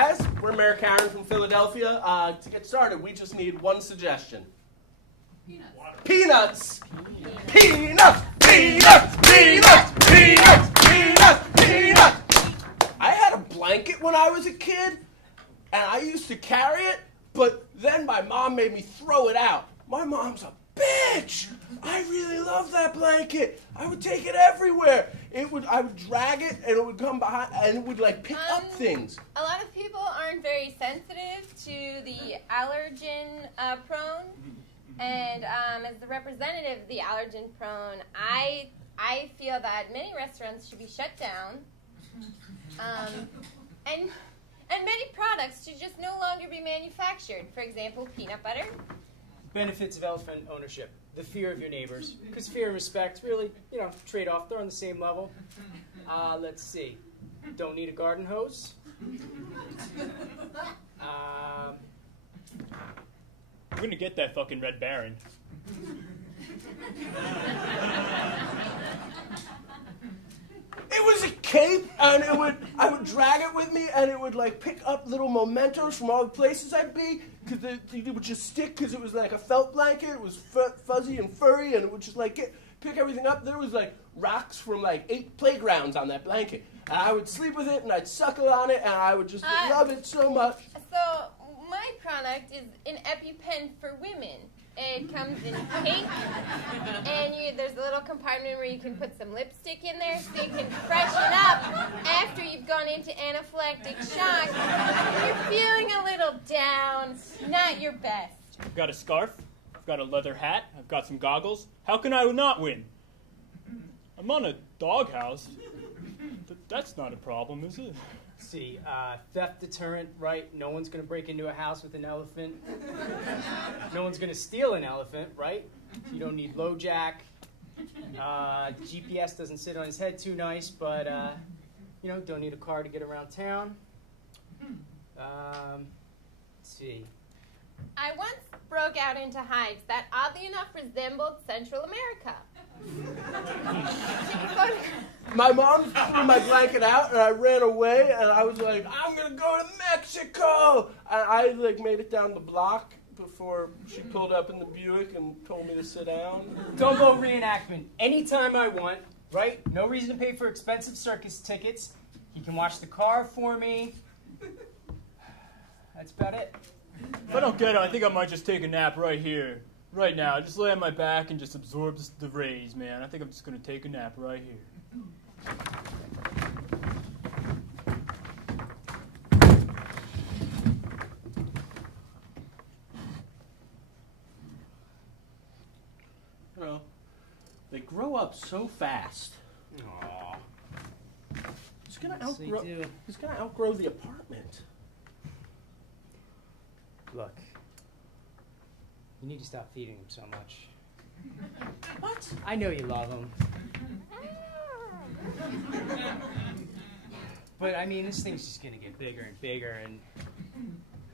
guys, we're Mayor Karen from Philadelphia. To get started, we just need one suggestion. Peanuts! Peanuts! Peanuts! Peanuts! Peanuts! Peanuts! Peanuts! I had a blanket when I was a kid, and I used to carry it, but then my mom made me throw it out. My mom's a bitch! I really love that blanket. I would take it everywhere. I would drag it, and it would come behind, and it would like pick up things. A lot of people aren't very sensitive to the allergen prone, and as the representative of the allergen prone, I feel that many restaurants should be shut down, and many products should just no longer be manufactured. For example, peanut butter. Benefits of elephant ownership. The fear of your neighbors. Because fear and respect really, trade off. They're on the same level. Let's see. Don't need a garden hose. We're gonna get that fucking Red Baron. It was a cape, and I would drag it with me, and it would like pick up little mementos from all the places I'd be, because it would just stick, because it was like a felt blanket. It was fuzzy and furry, and it would just like pick everything up. There was like rocks from like 8 playgrounds on that blanket, and I would sleep with it, and I'd suckle on it, and I would just love it so much. So my product is an EpiPen for women. It comes in pink, and there's a little compartment where you can put some lipstick in there so you can freshen up after you've gone into anaphylactic shock. You're feeling a little down, not your best. I've got a scarf, I've got a leather hat, I've got some goggles. How can I not win? I'm on a doghouse. That's not a problem, is it? See, theft deterrent, right? No one's going to break into a house with an elephant. No one's going to steal an elephant, right? You don't need LoJack. GPS doesn't sit on his head too nice, but, don't need a car to get around town. Let's see. I once broke out into hives that oddly enough resembled Central America. My mom threw my blanket out, and I ran away, and I was like, I'm going to go to Mexico! And I like made it down the block before she pulled up in the Buick and told me to sit down. Dumbo reenactment. Anytime I want, right? No reason to pay for expensive circus tickets. He can wash the car for me. That's about it. If I don't get it, I think I might just take a nap right here. Right now, just lay on my back and just absorb the rays, man. I think I'm just going to take a nap right here. They grow up so fast. Aww. He's going to outgrow the apartment. Look. You need to stop feeding him so much. What? I know you love him. But, I mean, this thing's just going to get bigger and bigger, and,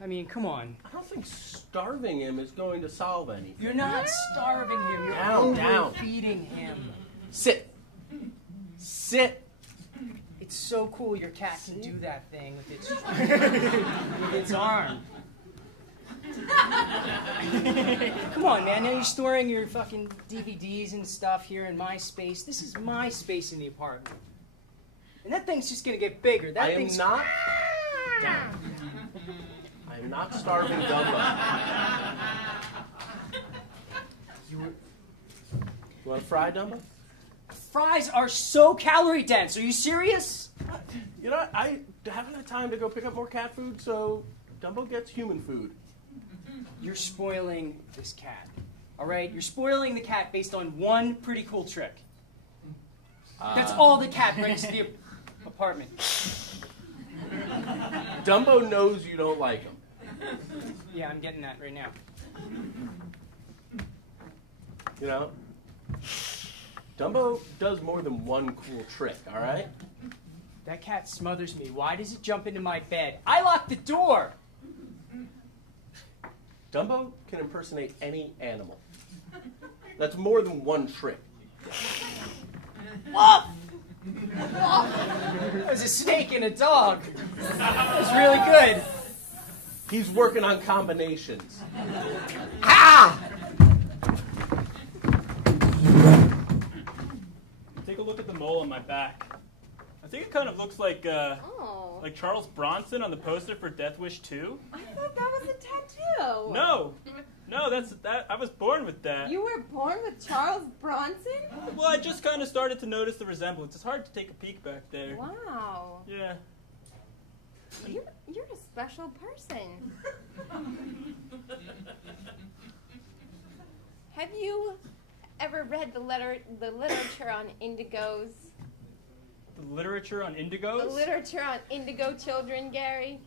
I mean, come on. I don't think starving him is going to solve anything. You're not starving him. You're overfeeding him. Sit. Sit. It's so cool your cat can do that thing with its, with its arm. Come on, man. Now you're storing your fucking DVDs and stuff here in my space. This is my space in the apartment. And that thing's just going to get bigger. I am not starving Dumbo. You want a fry, Dumbo? Fries are so calorie dense. Are you serious? You know, I haven't had time to go pick up more cat food, so Dumbo gets human food. You're spoiling this cat. All right? You're spoiling the cat based on one pretty cool trick. That's all the cat brings to the apartment. Dumbo knows you don't like him. Yeah, I'm getting that right now. You know? Dumbo does more than one cool trick, all right? That cat smothers me. Why does it jump into my bed? I locked the door! Dumbo can impersonate any animal. That's more than one trick. Woof! That was a snake and a dog. That was really good. He's working on combinations. Ah! Take a look at the mole on my back. I think it kind of looks like Charles Bronson on the poster for Death Wish 2. I thought that was a tattoo. No, that's that. I was born with that. You were born with Charles Bronson? Well, I just kind of started to notice the resemblance. It's hard to take a peek back there. Wow. Yeah. You're a special person. Have you ever read the literature on indigos? The literature on indigos? The literature on indigo children, Gary?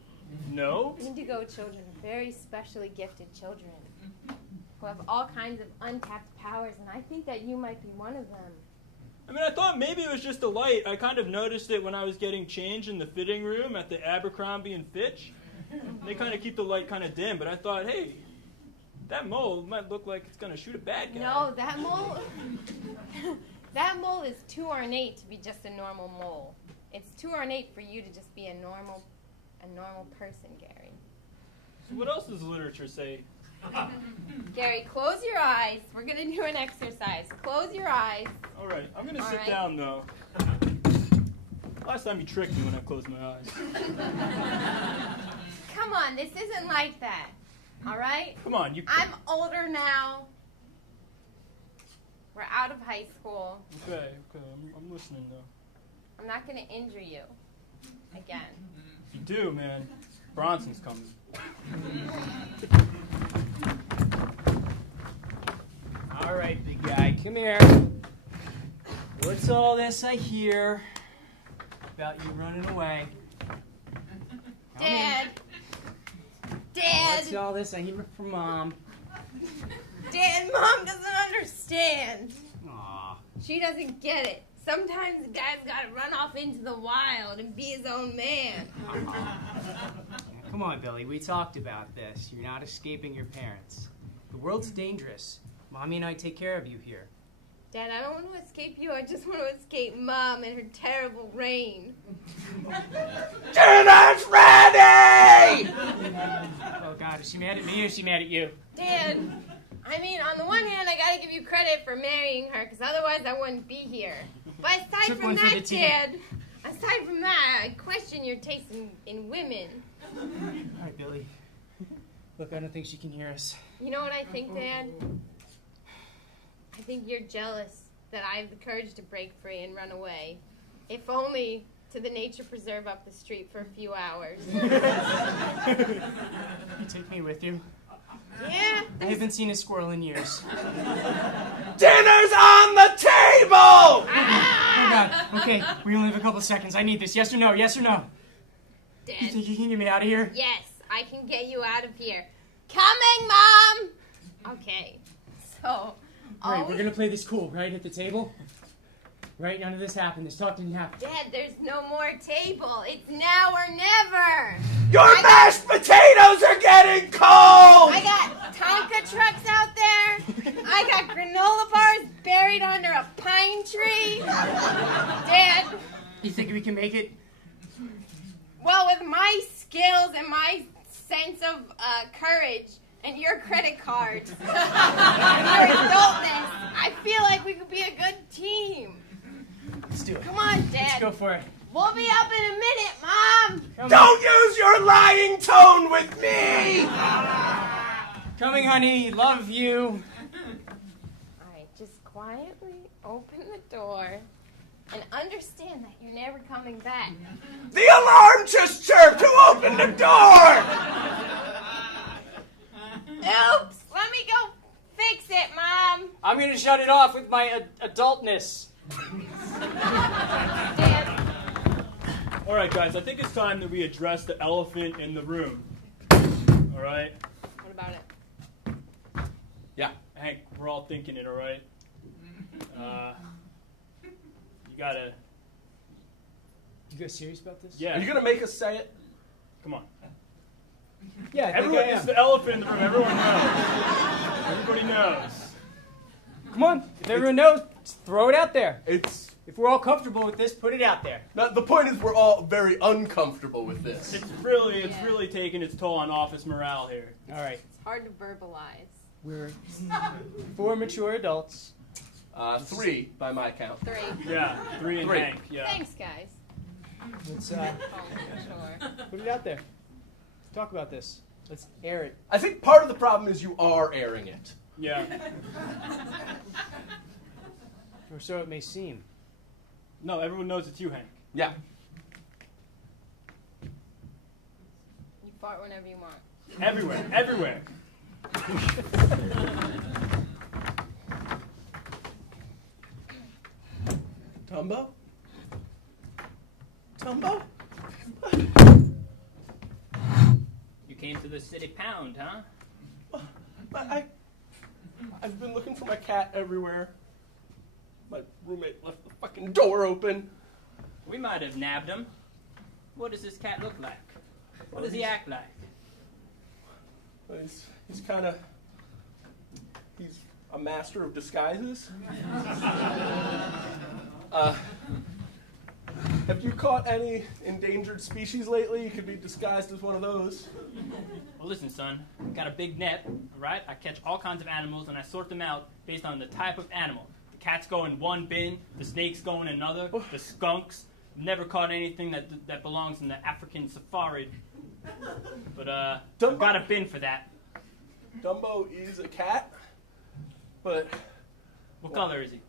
No. Indigo children, very specially gifted children who have all kinds of untapped powers, and I think that you might be one of them. I mean, I thought maybe it was just a light. I kind of noticed it when I was getting changed in the fitting room at the Abercrombie and Fitch. They kind of keep the light kind of dim, but I thought, hey, that mole might look like it's going to shoot a bad guy. No, that mole is too ornate to be just a normal mole. It's too ornate for you to just be a normal person, Gary. So what else does the literature say? Gary, close your eyes. We're going to do an exercise. Close your eyes. All right, I'm going to sit right. down, though. Last time you tricked me when I closed my eyes. Come on, this isn't like that. All right? Come on, you... I'm older now. We're out of high school. Okay, I'm listening, though. I'm not going to injure you again. If you do, man, Bronson's coming. All right, big guy, come here. What's all this I hear about you running away? Dad. What's all this I hear from Mom? Dad, Mom doesn't understand. Aw. She doesn't get it. Sometimes Dad's got to run off into the wild and be his own man. Come on, Billy, we talked about this. You're not escaping your parents. The world's dangerous. Mommy and I take care of you here. Dad, I don't want to escape you. I just want to escape Mom and her terrible reign. Dinner's ready! Oh, God, is she mad at me or is she mad at you? Dad, I mean, on the one hand, I got to give you credit for marrying her, because otherwise I wouldn't be here. But aside Took from one for the that, team. Dad, aside from that, I question your taste in women. All right, Billy. Look, I don't think she can hear us. You know what I think, Dad? I think you're jealous that I have the courage to break free and run away. If only to the nature preserve up the street for a few hours. You take me with you? Yeah. I haven't seen a squirrel in years. Dinner's on the table! Oh, God. Okay, we only have a couple of seconds. I need this. Yes or no? Yes or no? You Dad. think you can get me out of here? Yes, I can get you out of here. Coming, Mom! Okay, so... Right, we're going to play this cool, right, at the table? Right, none of this happened. This talk didn't happen. Dad, there's no more table. It's now or never. Your mashed potatoes are getting cold! I got Tonka trucks out there. I got granola bars buried under a pine tree. Dad, You think we can make it? well, with my skills and my sense of courage and your credit cards and your adultness, I feel like we could be a good team. Let's do it. Come on, Dad. Let's go for it. We'll be up in a minute, Mom. Don't use your lying tone with me! Coming, honey. Love you. All right, just quietly open the door and understand that you're never coming back. The alarm just chirped! Who opened the door? Oops! Let me go fix it, Mom. I'm going to shut it off with my adultness. Dad. All right, guys, I think it's time that we address the elephant in the room. All right? What about it? Yeah. Hank, we're all thinking it, all right? You gotta... You guys serious about this? Yeah. Are you gonna make us say it? Come on. Yeah, I think Everyone, I am. it's the elephant in the room. Everyone knows. Everybody knows. Come on. If everyone knows, just throw it out there. It's If we're all comfortable with this, put it out there. Now, the point is we're all very uncomfortable with this. It's really taking its toll on office morale here. All right. It's hard to verbalize. We're 4 mature adults. 3 by my count. 3. Yeah, 3 and 3. Hank. Yeah. Thanks, guys. Let's Oh, sure. put it out there. Talk about this. Let's air it. I think part of the problem is you are airing it. Yeah. Or so it may seem. No, everyone knows it's you, Hank. Yeah. You fart whenever you want. Everywhere. Everywhere. Tumbo? Tumbo? You came to the city pound, huh? I've been looking for my cat everywhere. My roommate left the fucking door open. We might have nabbed him. What does this cat look like? What does he act like? Well, he's kind of... He's a master of disguises. Have you caught any endangered species lately? You could be disguised as one of those. Well, listen, son. I've got a big net, all right? I catch all kinds of animals, and I sort them out based on the type of animal. The cats go in one bin, the snakes go in another, the skunks. Never caught anything that belongs in the African safari. But, I've got a bin for that. Dumbo is a cat, but... What color is he?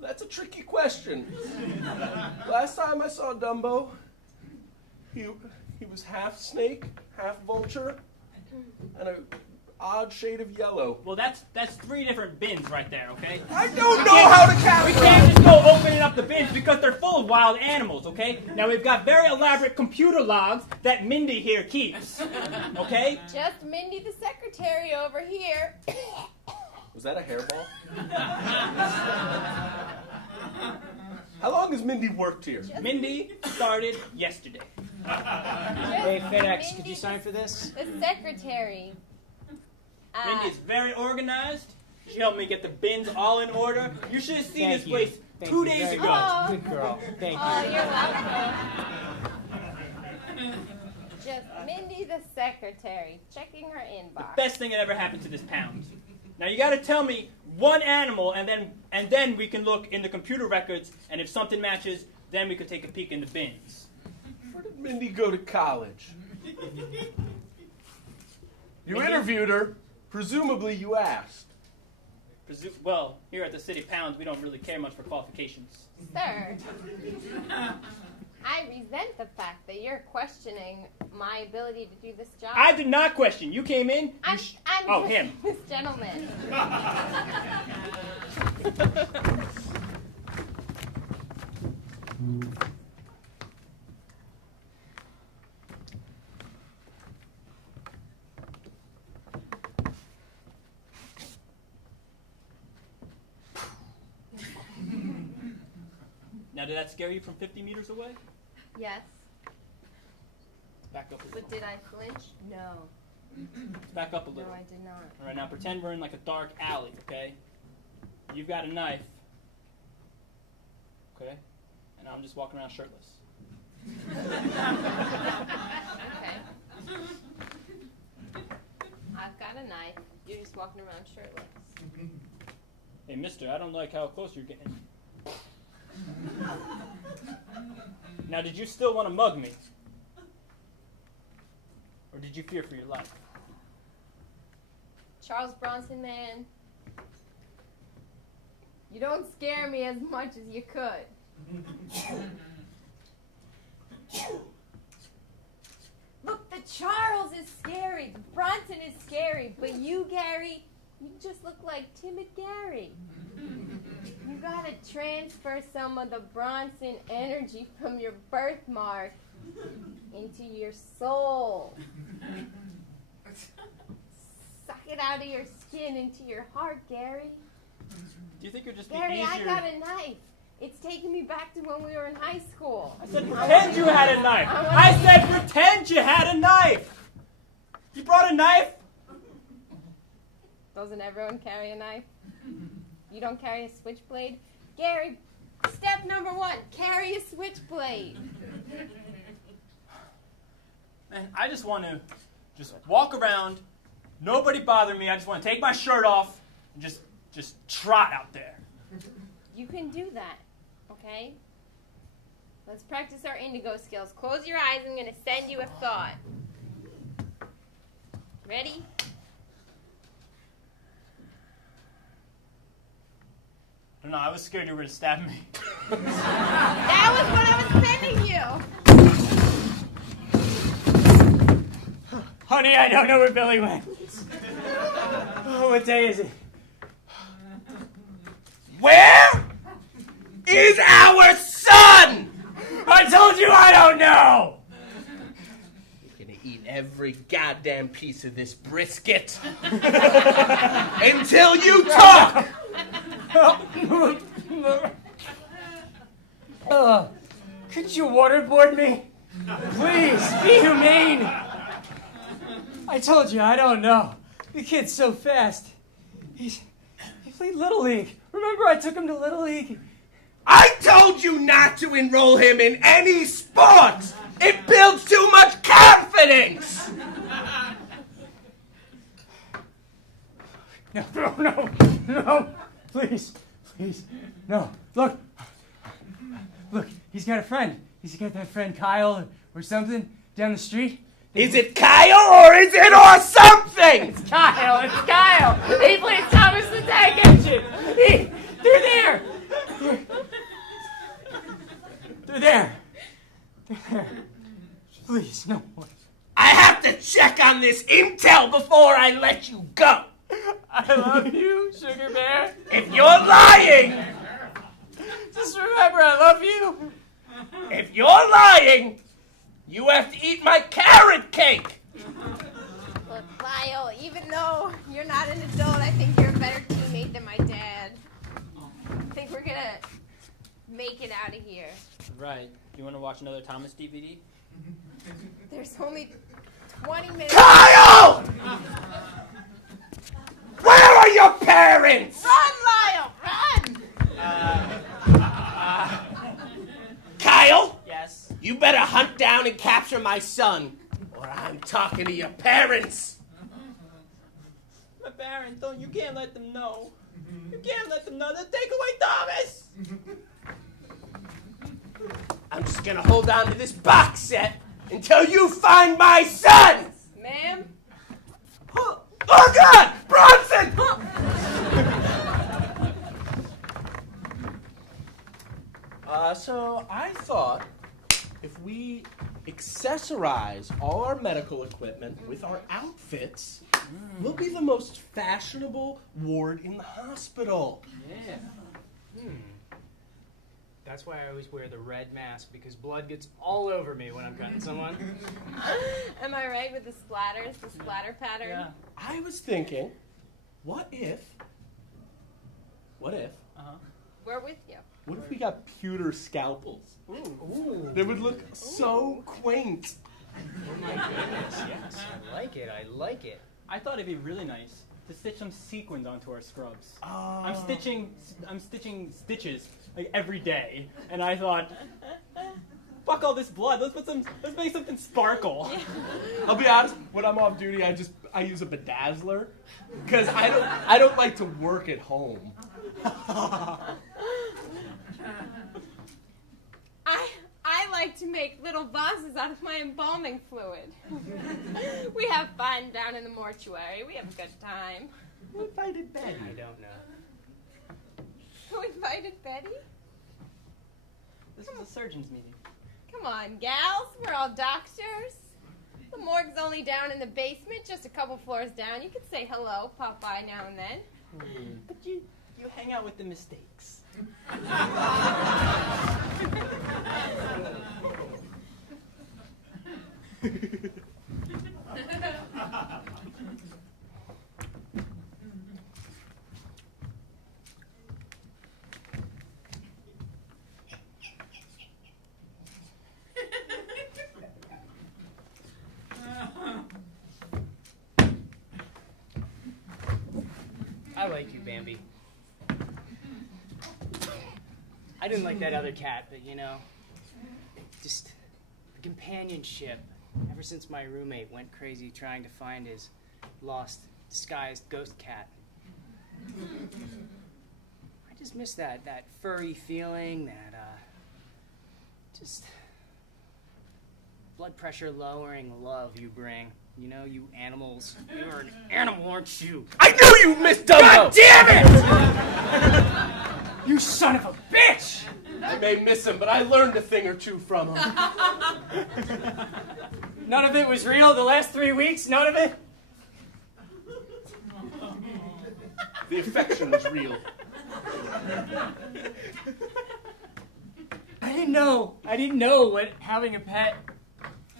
That's a tricky question. Last time I saw Dumbo, he was half snake, half vulture, and an odd shade of yellow. Well, that's 3 different bins right there, okay? I don't know how to We categorize. can't just go opening up the bins because they're full of wild animals, okay? Now, we've got very elaborate computer logs that Mindy here keeps, okay? Just Mindy the secretary over here. Was that a hairball? How long has Mindy worked here? Mindy started yesterday. Hey, FedEx, Mindy could you sign for this? The secretary. Mindy's very organized. She helped me get the bins all in order. You should have seen Thank this you. place Thank 2 you days very ago. much. Good girl. Thank Oh, you. you're welcome. Just Mindy the secretary, checking her inbox. Best thing that ever happened to this pound. Now you got to tell me one animal, and then we can look in the computer records, and if something matches, then we could take a peek in the bins. Where did Mindy go to college? You Mindy? interviewed her. Presumably you asked. Well, here at the City Pound, we don't really care much for qualifications. Sir, I resent the fact that you're questioning my ability to do this job. I did not question. You came in. I'm Oh, just him. this gentleman. Now, did that scare you from 50 meters away? Yes, Back up a little. but did I flinch? No. Back up a No, little. I did not. All right, now pretend we're in like a dark alley, okay? You've got a knife, okay? And I'm just walking around shirtless. Okay. I've got a knife. You're just walking around shirtless. Hey, mister, I don't like how close you're getting. Now, did you still want to mug me? Or did you fear for your life? Charles Bronson, man. You don't scare me as much as you could. Look, the Charles is scary. The Bronson is scary. But you, Gary, you just look like timid Gary. You gotta transfer some of the Bronson energy from your birthmark into your soul. Suck it out of your skin into your heart, Gary. Do you think you're just Gary, be I easier? got a knife. It's taking me back to when we were in high school. I said pretend you had a knife. I said pretend you had a knife. You brought a knife? Doesn't everyone carry a knife? You don't carry a switchblade? Gary, Step number 1, carry a switchblade. Man, I just want to just walk around, nobody bother me. I just want to take my shirt off and just trot out there. You can do that, okay? Let's practice our indigo skills. Close your eyes. I'm going to send you a thought. Ready? I don't know, I was scared you were going to stab me. That was what I was sending you. Honey, I don't know where Billy went. Oh, what day is it? Where is our son? I told you I don't know! You're gonna eat every goddamn piece of this brisket until you talk! Could you waterboard me? Please, be humane! I told you, I don't know. The kid's so fast. He played Little League. Remember I took him to Little League? I told you not to enroll him in any sports! It builds too much confidence! No. Please. No. Look, he's got a friend. He's got that friend Kyle or something down the street. Is it Kyle or is it or something? It's Kyle. He plays Thomas the Tank Engine. They're there. They're there. Please, no. I have to check on this intel before I let you go. I love you, Sugar Bear. If you're lying, Just remember, I love you. if you're lying, you have to eat my carrot cake. Look, Lyle, even though you're not an adult, I think you're a better teammate than my dad. I think we're going to make it out of here. Right. Do you want to watch another Thomas DVD? There's only 20 minutes. Kyle! Where are your parents? Run, Lyle, run! Kyle, Yes. you better hunt down and capture my son, or I'm talking to your parents. My parents, you can't let them know. You can't let them know. They'll take away Thomas. I'm just gonna hold on to this box set until you find my son! Ma'am? Oh God! Bronson! So I thought if we accessorize all our medical equipment with our outfits, we'll be the most fashionable ward in the hospital. Yeah. That's why I always wear the red mask, because blood gets all over me when I'm cutting someone. Am I right with the splatters, the splatter pattern? Yeah. I was thinking, what if, Uh-huh. We're with you. what if we got pewter scalpels? Ooh. They would look so quaint. Oh my goodness, yes. I like it. I thought it'd be really nice to stitch some sequins onto our scrubs. Oh. I'm stitching stitches like every day, and I thought, fuck all this blood. Let's make something sparkle. I'll be honest. When I'm off duty, I use a bedazzler because I don't like to work at home. I like to make little vases out of my embalming fluid. We have fun down in the mortuary. We have a good time. Who invited Betty? I don't know. Who invited Betty? This is a surgeon's meeting. Come on, gals. We're all doctors. The morgue's only down in the basement, just a couple floors down. You could say hello, pop by now and then. But you hang out with the mistakes. I like you, Bambi. I I didn't like that other cat, but you know, just the companionship. Ever since my roommate went crazy trying to find his lost, disguised ghost cat. I just miss that furry feeling, that just blood pressure lowering love you bring. You know, you animals. You're an animal, aren't you? I knew you missed Dumbo! God damn it! You son of a bitch! I may miss him, but I learned a thing or two from him. None of it was real the last 3 weeks? None of it? The affection was real. I didn't know what having a pet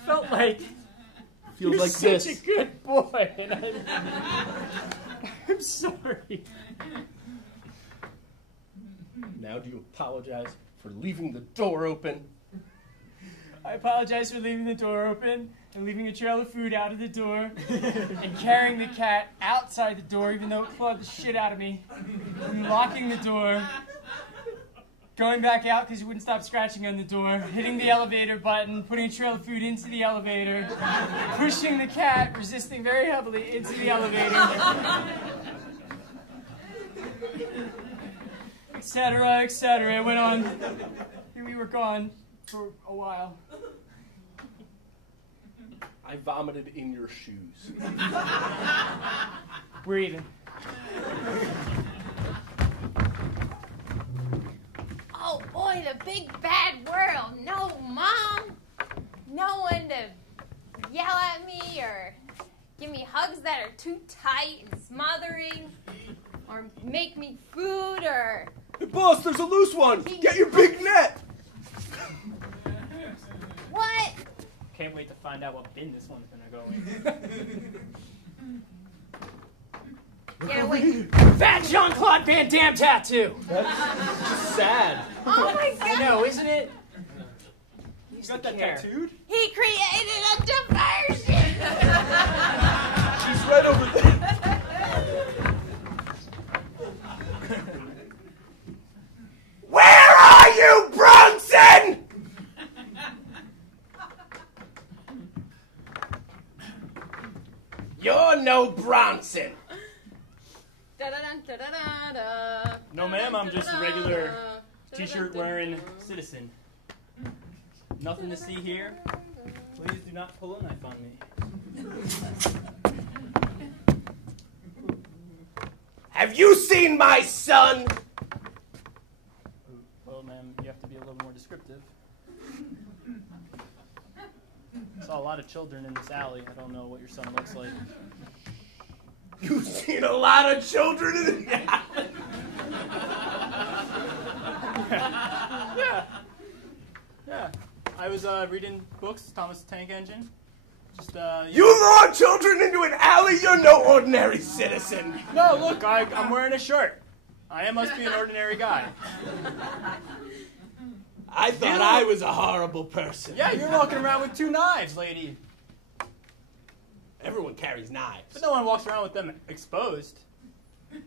felt like. Feels You're like such this. a good boy, and I'm sorry. Now do you apologize for leaving the door open? I apologize for leaving the door open and leaving a trail of food out of the door and carrying the cat outside the door even though it clawed the shit out of me and locking the door, going back out because you wouldn't stop scratching on the door, hitting the elevator button, putting a trail of food into the elevator, pushing the cat, resisting very heavily, into the elevator, etc., etc. It went on, and we were gone for a while. I vomited in your shoes. We're even. Oh boy, the big bad world. No mom. No one to yell at me or give me hugs that are too tight and smothering. Or make me food or... Hey, boss, there's a loose one. Get your big net. What? Can't wait to find out what bin this one's gonna go in. Get away. Fat Jean-Claude Van Damme tattoo! That's just sad. Oh my I god. know, isn't it? You got that tattooed? He created a diversion. She's right over there. Where are you, Bronson? You're no Bronson. No, ma'am, I'm just a regular t-shirt wearing citizen. Nothing to see here. Please do not pull a knife on me. Have you seen my son? Well, ma'am, you have to be a little more descriptive. I saw a lot of children in this alley. I don't know what your son looks like. You've seen a lot of children in the alley. Yeah. I was reading books, Thomas the Tank Engine. Just, You lure children into an alley? You're no ordinary citizen. No, look, I'm wearing a shirt. I must be an ordinary guy. I thought I was a horrible person. Yeah, you're walking around with 2 knives, lady. Everyone carries knives. But no one walks around with them exposed.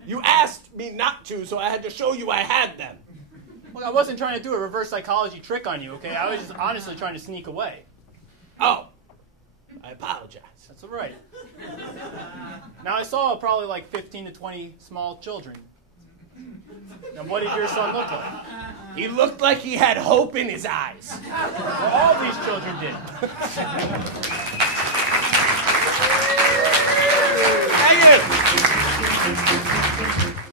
You asked me not to, so I had to show you I had them. Look, I wasn't trying to do a reverse psychology trick on you, okay? I was just honestly trying to sneak away. Oh, I apologize. That's all right. Now, I saw probably like 15 to 20 small children. Now, what did your son look like? He looked like he had hope in his eyes. Well, all these children did.